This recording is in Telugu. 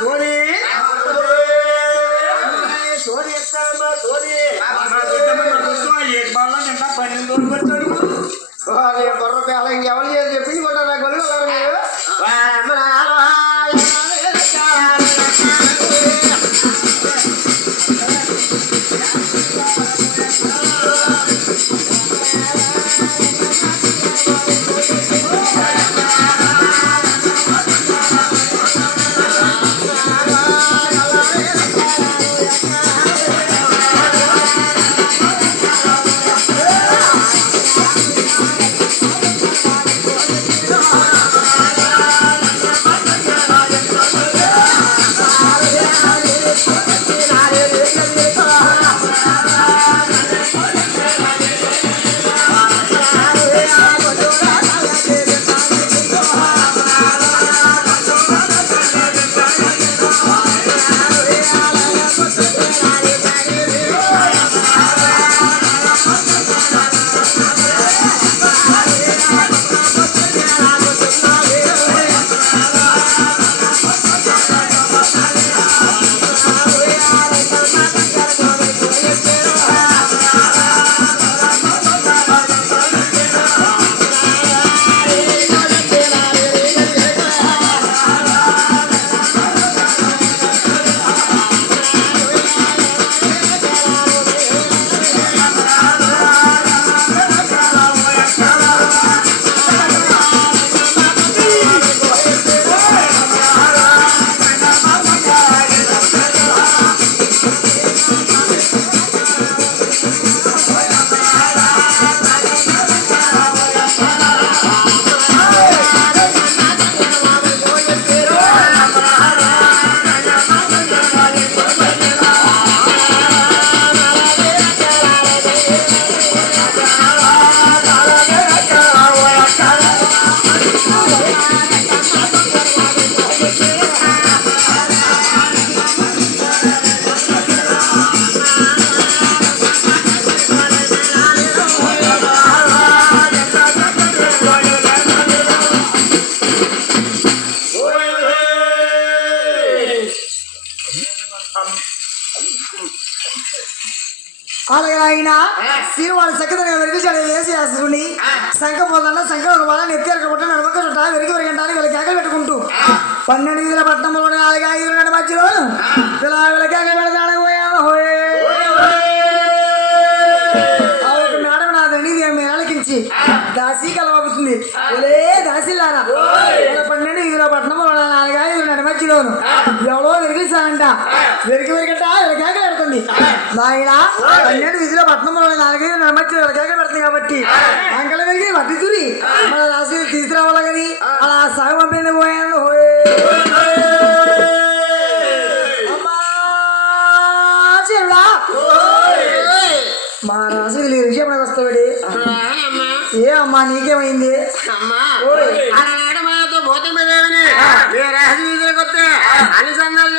సోని సోని ఎత్తమ్మా సోని బొర్ర పేల ఇంకెవరు చేసి చెప్పింది కూడా నాకు గొల్లు మీరు అలాగైనా శ్రీవాడు చక్కదగా వెరిగిచాడు వేసేసుకుని శంఖ పోదన్న శంఖ ఒక బాల నెత్తిరకబట్ట నడవక చుట్ట వెరికి వెరగంటానికి వీళ్ళ కేకలు పెట్టుకుంటూ 12 వీధుల పట్టణంలో 4-5 గంటల మధ్యలో వీళ్ళ కేకలు పెడతాడు మేడం నా తండ్రి మీరు అలకించి దాసి కలవబుతుంది ఒలే దాసిలారా 12 వీధుల పట్టణంలో 4-5 గంటల మధ్యలోను ఎవరో వెరిగిస్తానంట వెరిగంట వీళ్ళ కేకలు పెడుతుంది నాయన 12 వీధిలో పట్టణంలో 4-5 మధ్య వీళ్ళ కేకలు పెడుతుంది కాబట్టి అంకల వెరిగి పట్టితురి మన రాసి తీసుకురావాలి కానీ అలా సాగు పంపింది పోయాను మా రాసు రిషేపడికి వస్తాడు ఏ అమ్మా నీకేమైంది అమ్మా భూతం మీద అన్ని సందాలు